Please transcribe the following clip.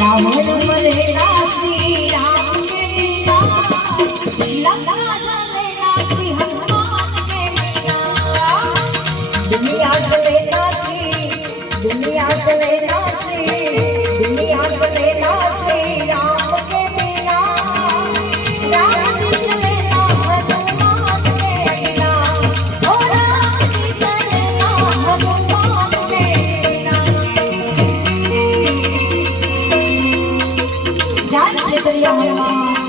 रावण मरेगा श्री राम के बिना, लंका जलेगा श्री हनुमान के बिना। दुनिया चलेगा दुनिया चलेगा दुनिया चलेगा श्री राम के बिना। राम जी चलेगा हनुमान के बिना, ओ राम जी चलेगा हनुमान के बिना। जय जय हनुमान।